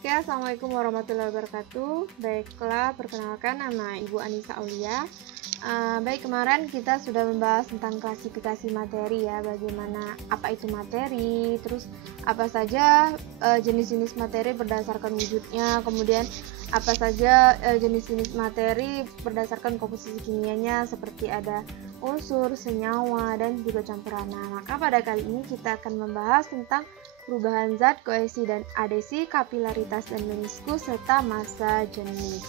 Oke, Assalamualaikum warahmatullahi wabarakatuh. Baiklah, perkenalkan nama Ibu Anissa Aulia. Baik, kemarin kita sudah membahas tentang klasifikasi materi ya, bagaimana apa itu materi, terus apa saja jenis-jenis materi berdasarkan wujudnya, kemudian apa saja jenis-jenis materi berdasarkan komposisi kimianya, seperti ada unsur, senyawa, dan juga campuran. Nah, maka pada kali ini kita akan membahas tentang perubahan zat, kohesi dan adesi, kapilaritas dan meniskus, serta massa jenis.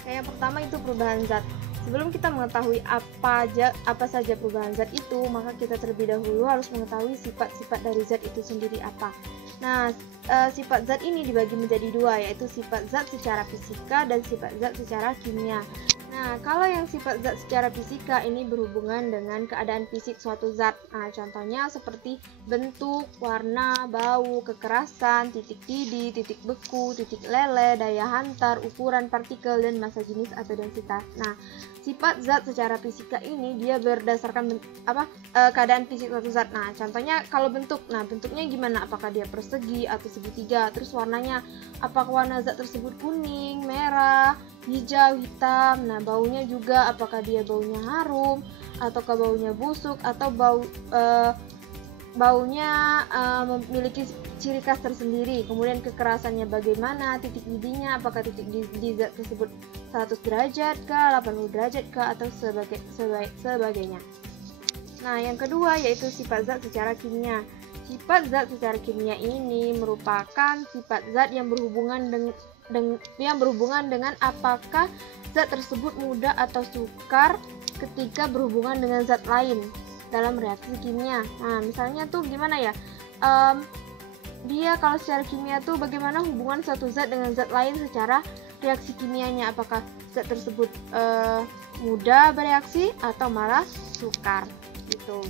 Oke, yang pertama itu perubahan zat. Sebelum kita mengetahui apa saja perubahan zat itu, maka kita terlebih dahulu harus mengetahui sifat-sifat dari zat itu sendiri apa. Nah, sifat zat ini dibagi menjadi dua, yaitu sifat zat secara fisika dan sifat zat secara kimia. Nah, kalau yang sifat zat secara fisika ini berhubungan dengan keadaan fisik suatu zat. Nah, contohnya seperti bentuk, warna, bau, kekerasan, titik didih, titik beku, titik leleh, daya hantar, ukuran partikel, dan massa jenis atau densitas. Nah, sifat zat secara fisika ini dia berdasarkan keadaan fisik suatu zat. Nah, contohnya kalau bentuk. Nah, bentuknya gimana? Apakah dia persegi atau segitiga? Terus warnanya, apakah warna zat tersebut kuning, merah, hijau, hitam. Nah, baunya juga, apakah dia baunya harum ataukah baunya busuk, atau baunya memiliki ciri khas tersendiri. Kemudian kekerasannya bagaimana, titik didihnya, apakah titik didih zat tersebut 100 derajat kah, 80 derajat kah, atau sebagainya. Nah, yang kedua yaitu sifat zat secara kimia. Sifat zat secara kimia ini merupakan sifat zat yang berhubungan dengan apakah zat tersebut mudah atau sukar ketika berhubungan dengan zat lain dalam reaksi kimia. Nah, misalnya tuh gimana ya? Dia kalau secara kimia tuh bagaimana hubungan satu zat dengan zat lain secara reaksi kimianya, apakah zat tersebut mudah bereaksi atau malah sukar gitu.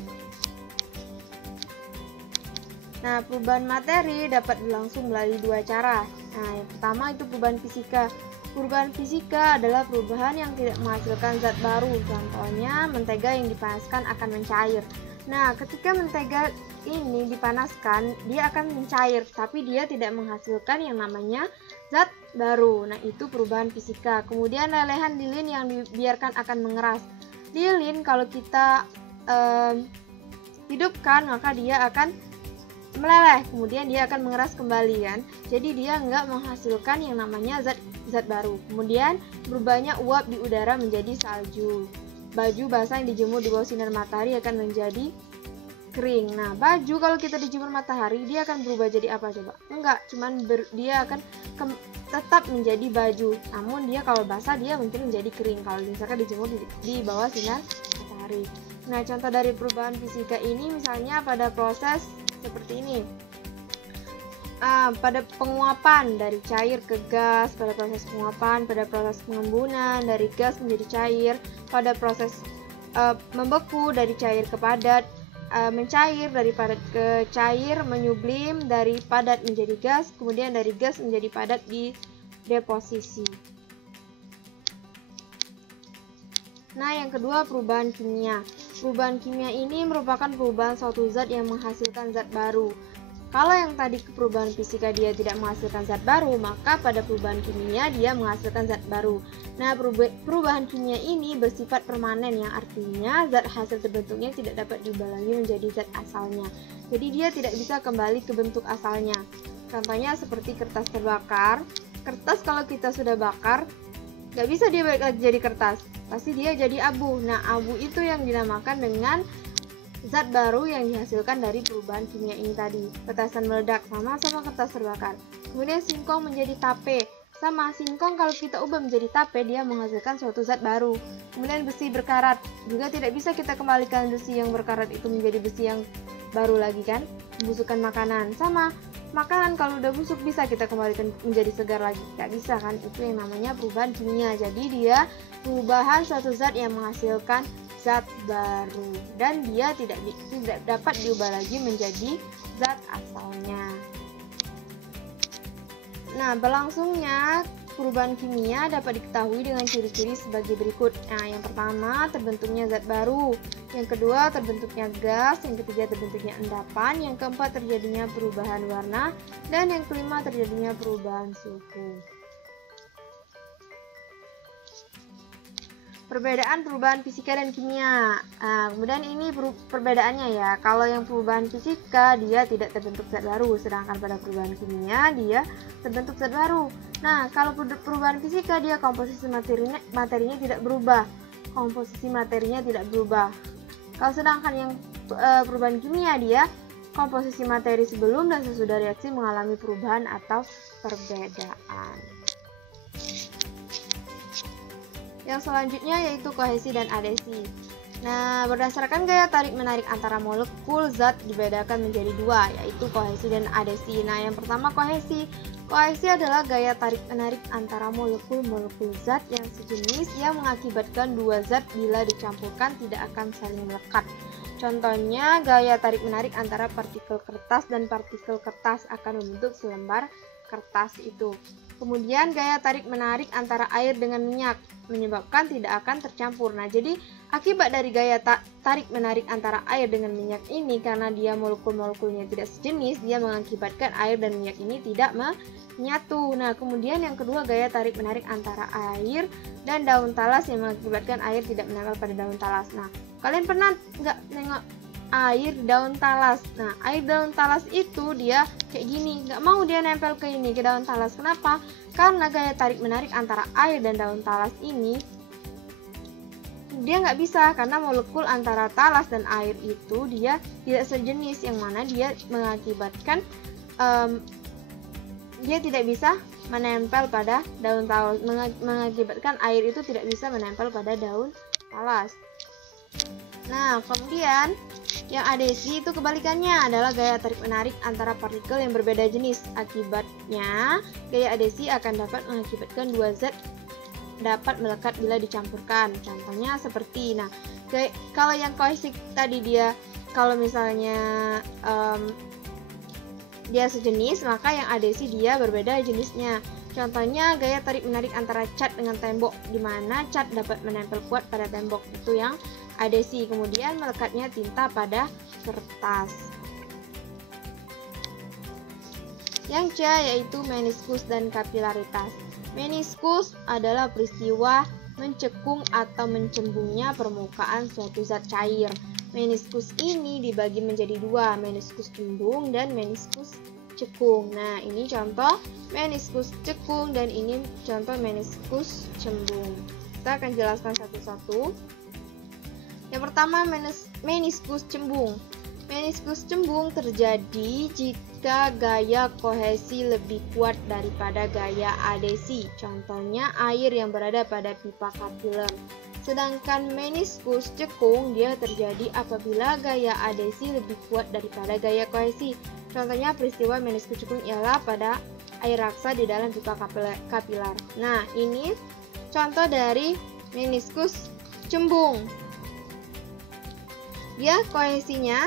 Nah, perubahan materi dapat berlangsung melalui dua cara. Nah, yang pertama itu perubahan fisika. Perubahan fisika adalah perubahan yang tidak menghasilkan zat baru. Contohnya, mentega yang dipanaskan akan mencair. Nah, ketika mentega ini dipanaskan, dia akan mencair, tapi dia tidak menghasilkan yang namanya zat baru. Nah, itu perubahan fisika. Kemudian lelehan lilin yang dibiarkan akan mengeras. Lilin kalau kita hidupkan, maka dia akan meleleh, kemudian dia akan mengeras kembali kan. Jadi dia nggak menghasilkan yang namanya zat baru. Kemudian berubahnya uap di udara menjadi salju. Baju basah yang dijemur di bawah sinar matahari akan menjadi kering. Nah, baju kalau kita dijemur matahari dia akan berubah jadi apa coba? Enggak, dia akan tetap menjadi baju. Namun dia kalau basah dia mungkin menjadi kering kalau misalkan dijemur di bawah sinar matahari. Nah, contoh dari perubahan fisika ini misalnya pada proses seperti ini. Pada penguapan dari cair ke gas, pada proses penguapan, pada proses pengembunan dari gas menjadi cair, pada proses membeku dari cair ke padat, mencair dari padat ke cair, menyublim dari padat menjadi gas, kemudian dari gas menjadi padat di deposisi. Nah, yang kedua perubahan kimia. Perubahan kimia ini merupakan perubahan suatu zat yang menghasilkan zat baru. Kalau yang tadi perubahan fisika dia tidak menghasilkan zat baru, maka pada perubahan kimia dia menghasilkan zat baru. Nah, perubahan kimia ini bersifat permanen, yang artinya zat hasil terbentuknya tidak dapat diubah lagi menjadi zat asalnya. Jadi dia tidak bisa kembali ke bentuk asalnya. Contohnya seperti kertas terbakar. Kertas kalau kita sudah bakar, nggak bisa dia balik lagi jadi kertas, pasti dia jadi abu. Nah, abu itu yang dinamakan dengan zat baru yang dihasilkan dari perubahan kimia ini tadi. Petasan meledak sama-sama kertas terbakar. Kemudian singkong menjadi tape, sama singkong kalau kita ubah menjadi tape dia menghasilkan suatu zat baru. Kemudian besi berkarat, juga tidak bisa kita kembalikan besi yang berkarat itu menjadi besi yang baru lagi kan. Membusukkan makanan, sama makanan kalau udah busuk bisa kita kembalikan menjadi segar lagi, nggak bisa kan. Itu yang namanya perubahan kimia. Jadi dia perubahan suatu zat yang menghasilkan zat baru dan dia tidak dapat diubah lagi menjadi zat asalnya. Nah, berlangsungnya perubahan kimia dapat diketahui dengan ciri-ciri sebagai berikut. Nah, yang pertama terbentuknya zat baru, yang kedua terbentuknya gas, yang ketiga terbentuknya endapan, yang keempat terjadinya perubahan warna, dan yang kelima terjadinya perubahan suhu. Perbedaan perubahan fisika dan kimia. Nah, kemudian ini perbedaannya ya. Kalau yang perubahan fisika dia tidak terbentuk zat baru, sedangkan pada perubahan kimia dia terbentuk zat baru. Nah, kalau perubahan fisika dia komposisi materinya tidak berubah. Komposisi materinya tidak berubah. Kalau sedangkan yang perubahan kimia dia komposisi materi sebelum dan sesudah reaksi mengalami perubahan atau perbedaan. Yang selanjutnya yaitu kohesi dan adhesi. Nah, berdasarkan gaya tarik-menarik antara molekul zat dibedakan menjadi dua, yaitu kohesi dan adhesi. Nah, yang pertama kohesi. Kohesi adalah gaya tarik-menarik antara molekul-molekul zat yang sejenis yang mengakibatkan dua zat bila dicampurkan tidak akan saling melekat. Contohnya, gaya tarik-menarik antara partikel kertas dan partikel kertas akan membentuk selembar kertas itu. Kemudian gaya tarik-menarik antara air dengan minyak menyebabkan tidak akan tercampur. Nah, jadi akibat dari gaya tarik-menarik antara air dengan minyak ini, karena dia molekul-molekulnya tidak sejenis, dia mengakibatkan air dan minyak ini tidak menyatu. Nah, kemudian yang kedua gaya tarik-menarik antara air dan daun talas yang mengakibatkan air tidak menempel pada daun talas. Nah, kalian pernah nggak nengok air daun talas? Nah, air daun talas itu dia kayak gini, nggak mau dia nempel ke daun talas. Kenapa? Karena gaya tarik menarik antara air dan daun talas ini dia nggak bisa, karena molekul antara talas dan air itu dia tidak sejenis, yang mana dia mengakibatkan dia tidak bisa menempel pada daun talas, mengakibatkan air itu tidak bisa menempel pada daun talas. Nah, kemudian yang adhesi itu kebalikannya, adalah gaya tarik-menarik antara partikel yang berbeda jenis. Akibatnya, gaya adhesi akan dapat mengakibatkan dua zat dapat melekat bila dicampurkan. Contohnya seperti, nah, kalau yang kohesi tadi dia, kalau misalnya dia sejenis, maka yang adhesi dia berbeda jenisnya. Contohnya gaya tarik-menarik antara cat dengan tembok, di mana cat dapat menempel kuat pada tembok, itu yang adhesi. Kemudian melekatnya tinta pada kertas. Yang C yaitu meniskus dan kapilaritas. Meniskus adalah peristiwa mencekung atau mencembungnya permukaan suatu zat cair. Meniskus ini dibagi menjadi dua, meniskus cembung dan meniskus cekung. Nah, ini contoh meniskus cekung dan ini contoh meniskus cembung. Kita akan jelaskan satu-satu. Yang pertama, meniskus cembung. Meniskus cembung terjadi jika gaya kohesi lebih kuat daripada gaya adhesi. Contohnya air yang berada pada pipa kapiler. Sedangkan meniskus cekung dia terjadi apabila gaya adhesi lebih kuat daripada gaya kohesi. Contohnya peristiwa meniskus cekung ialah pada air raksa di dalam pipa kapiler. Nah, ini contoh dari meniskus cembung. Dia kohesinya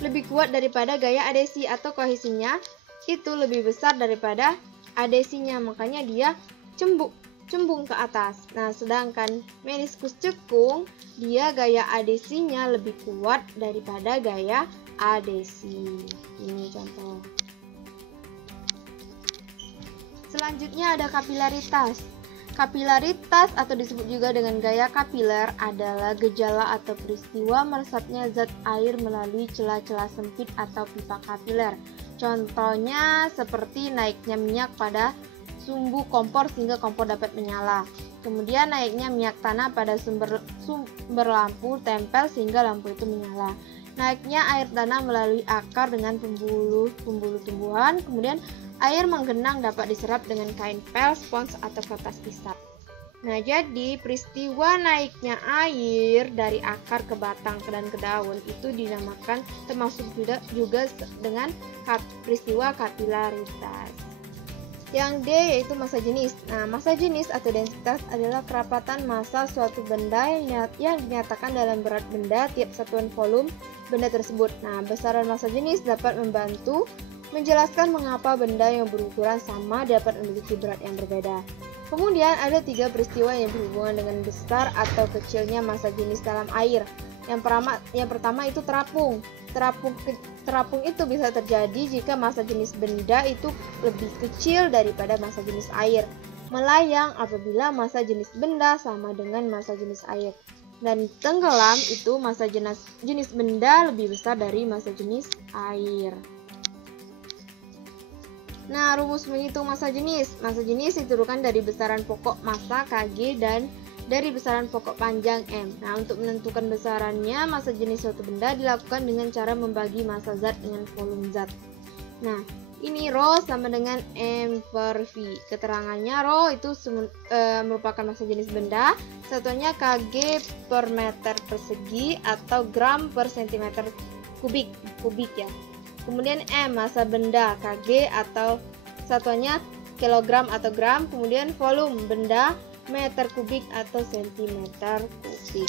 lebih kuat daripada gaya adhesi, atau kohesinya itu lebih besar daripada adhesinya, makanya dia cembung ke atas. Nah, sedangkan meniskus cekung dia gaya adhesinya lebih kuat daripada gaya adhesi. Ini contoh. Selanjutnya ada kapilaritas. Kapilaritas atau disebut juga dengan gaya kapiler adalah gejala atau peristiwa meresapnya zat air melalui celah-celah sempit atau pipa kapiler. Contohnya seperti naiknya minyak pada sumbu kompor sehingga kompor dapat menyala. Kemudian naiknya minyak tanah pada sumber lampu tempel sehingga lampu itu menyala. Naiknya air tanah melalui akar dengan pembuluh tumbuhan. Kemudian air menggenang dapat diserap dengan kain pel, spons, atau kertas isap. Nah, jadi peristiwa naiknya air dari akar ke batang dan ke daun itu dinamakan, termasuk juga dengan peristiwa kapilaritas. Yang D yaitu massa jenis. Nah, massa jenis atau densitas adalah kerapatan massa suatu benda yang dinyatakan dalam berat benda tiap satuan volume benda tersebut. Nah, besaran massa jenis dapat membantu menjelaskan mengapa benda yang berukuran sama dapat memiliki berat yang berbeda. Kemudian ada 3 peristiwa yang berhubungan dengan besar atau kecilnya massa jenis dalam air. Yang pertama itu terapung. Terapung itu bisa terjadi jika massa jenis benda itu lebih kecil daripada massa jenis air. Melayang apabila massa jenis benda sama dengan massa jenis air. Dan tenggelam itu massa jenis benda lebih besar dari massa jenis air. Nah, rumus menghitung massa jenis. Massa jenis diturunkan dari besaran pokok massa Kg dan dari besaran pokok panjang M. Nah, untuk menentukan besarannya, massa jenis suatu benda dilakukan dengan cara membagi massa zat dengan volume zat. Nah, ini Rho sama dengan M per V. Keterangannya Rho itu merupakan massa jenis benda, satuannya Kg per meter persegi atau gram per sentimeter kubik ya. Kemudian M, massa benda, Kg atau satuannya kilogram atau gram. Kemudian volume benda, meter kubik atau sentimeter kubik.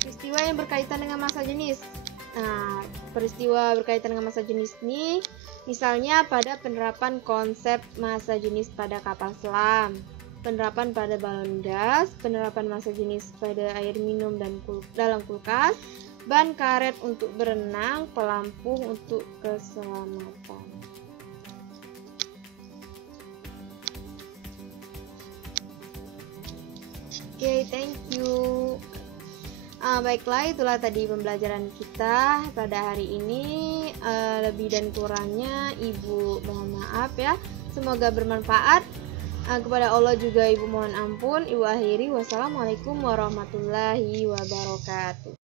Peristiwa yang berkaitan dengan massa jenis. Nah, peristiwa berkaitan dengan massa jenis ini misalnya pada penerapan konsep massa jenis pada kapal selam, penerapan pada balon gas, penerapan massa jenis pada air minum dan dalam kulkas, ban karet untuk berenang, pelampung untuk keselamatan. Oke, thank you. Baiklah, itulah tadi pembelajaran kita pada hari ini. Lebih dan kurangnya Ibu mohon maaf ya. Semoga bermanfaat. Kepada Allah juga Ibu mohon ampun. Ibu akhiri, wassalamualaikum warahmatullahi wabarakatuh.